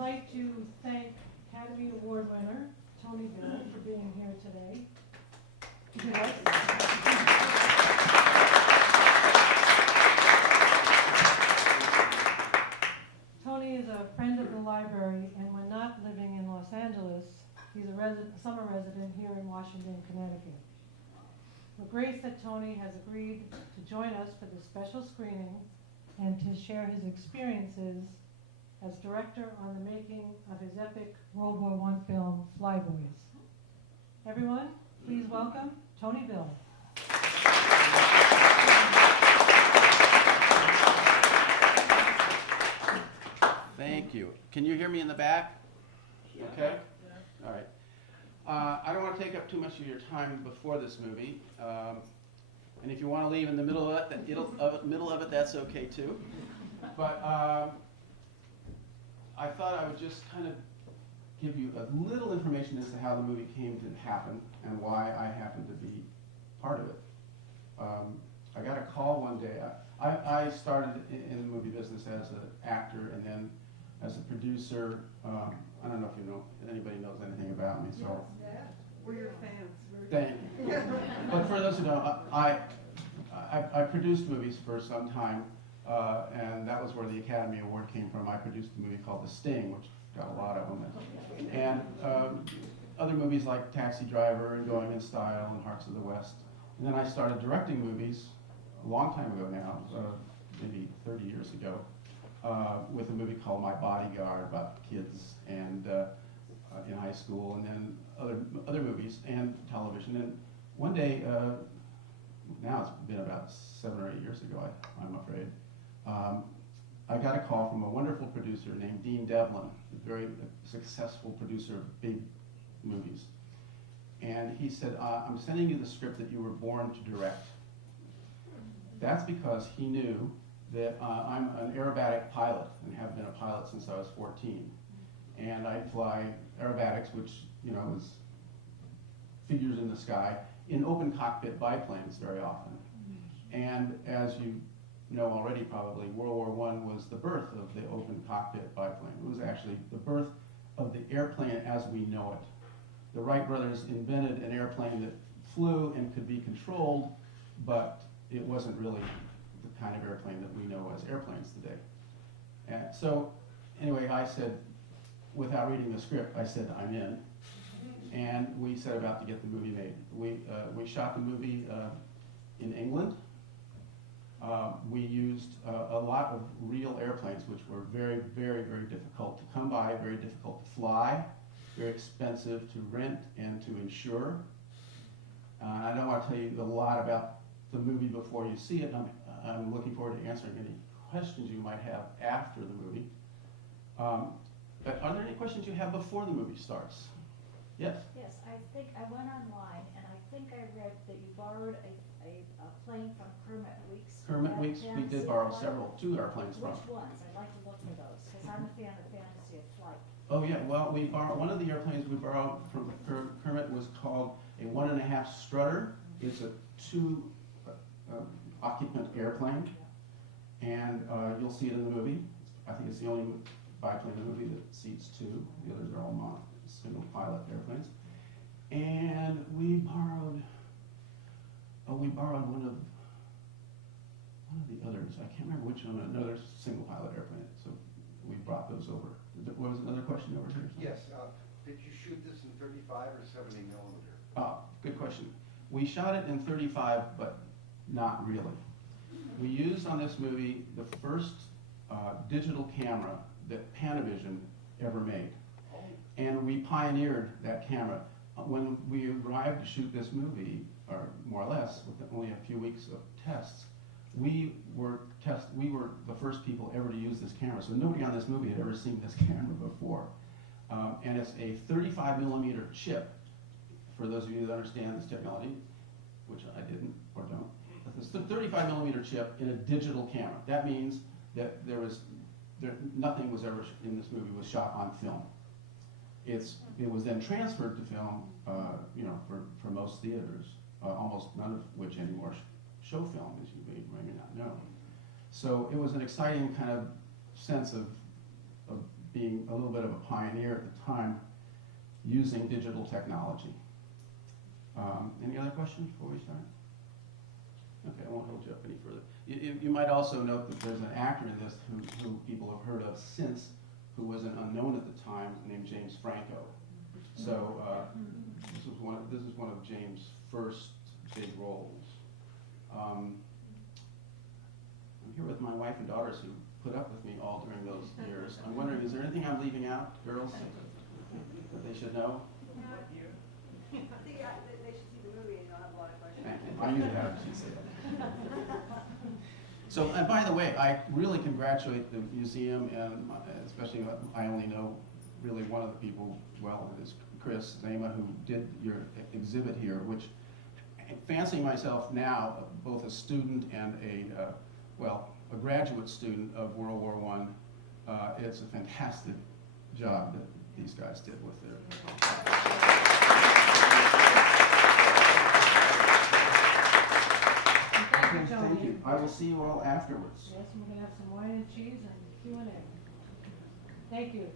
like to thank Academy Award winner Tony Bill for being here today. Tony is a friend of the library, and when not living in Los Angeles, he's a summer resident here in Washington, Connecticut. We're grateful that Tony has agreed to join us for this special screening and to share his experiences as director on the making of his epic World War I film, Flyboys. Everyone, please welcome Tony Bill. Thank you. Can you hear me in the back? Okay? All right. I don't want to take up too much of your time before this movie. And if you want to leave in the middle of it, that's okay too. But I thought I would just kind of give you a little information as to how the movie came to happen and why I happened to be part of it. I got a call one day. I started in the movie business as an actor and then as a producer. I don't know if you know, anybody knows anything about me. So yes, we're your fans. Thank you. But for those who don't, I produced movies for some time, and that was where the Academy Award came from. I produced a movie called The Sting, which got a lot of them. And other movies like Taxi Driver and Going in Style and Hearts of the West. And then I started directing movies a long time ago now, maybe 30 years ago, with a movie called My Bodyguard about kids and in high school, and then other movies and television. And one day, now it's been about 7 or 8 years ago, I'm afraid, I got a call from a wonderful producer named Dean Devlin, a very successful producer of big movies. And he said, I'm sending you the script that you were born to direct. That's because he knew that I'm an aerobatic pilot and have been a pilot since I was 14. And I fly aerobatics, which is figures in the sky, in open cockpit biplanes very often. And as you know already probably, World War I was the birth of the open cockpit biplane. It was actually the birth of the airplane as we know it. The Wright brothers invented an airplane that flew and could be controlled, but it wasn't really the kind of airplane that we know as airplanes today. And so anyway, I said, without reading the script, I said, I'm in. And we set about to get the movie made. We shot the movie in England. We used a lot of real airplanes, which were very, very, very difficult to come by, very difficult to fly, very expensive to rent and to insure. I don't want to tell you a lot about the movie before you see it. I'm looking forward to answering any questions you might have after the movie. But are there any questions you have before the movie starts? Yes? Yes, I think I went online and I think I read that you borrowed a plane from Kermit Weeks. Kermit Weeks, we did borrow two airplanes from. Which ones? I'd like to look for those because I'm a fan of Fantasy of Flight. Oh yeah, well we borrowed, one of the airplanes we borrowed from Kermit was called a 1.5 strutter. It's a 2 occupant airplane, and you'll see it in the movie. I think it's the only biplane in the movie that seats 2. The others are all single pilot airplanes. And we borrowed one of the others. I can't remember which one. Another single pilot airplane. So we brought those over. What was another question over here? Yes. Did you shoot this in 35 or 70 millimeter? Good question. We shot it in 35, but not really. We used on this movie the first digital camera that Panavision ever made. And we pioneered that camera. When we arrived to shoot this movie, or more or less, with only a few weeks of tests, we were the first people ever to use this camera. So nobody on this movie had ever seen this camera before. And it's a 35 millimeter chip, for those of you that understand this technology, which I didn't or don't. It's a 35 millimeter chip in a digital camera. That means that nothing was ever in this movie was shot on film. It was then transferred to film, for most theaters, almost none of which anymore show film, as you may or may not know. So it was an exciting kind of sense of being a little bit of a pioneer at the time using digital technology. Any other questions before we start? Okay, I won't hold you up any further. You might also note that there's an actor in this who people have heard of since, who was an unknown at the time, named James Franco. So this is one of James' first big roles. I'm here with my wife and daughters who put up with me all during those years. I'm wondering, is there anything I'm leaving out, girls, that they should know? I think they should see the movie and you'll have a lot of questions. Thank you. I usually have to say that. So, and by the way, I really congratulate the museum, and especially I only know really one of the people well, is Chris Zama, who did your exhibit here, which, fancying myself now both a student and a graduate student of World War I, it's a fantastic job that these guys did with their. Thank you, Tony. Thank you. I will see you all afterwards. Yes, we're gonna have some wine and cheese and Q&A. Thank you.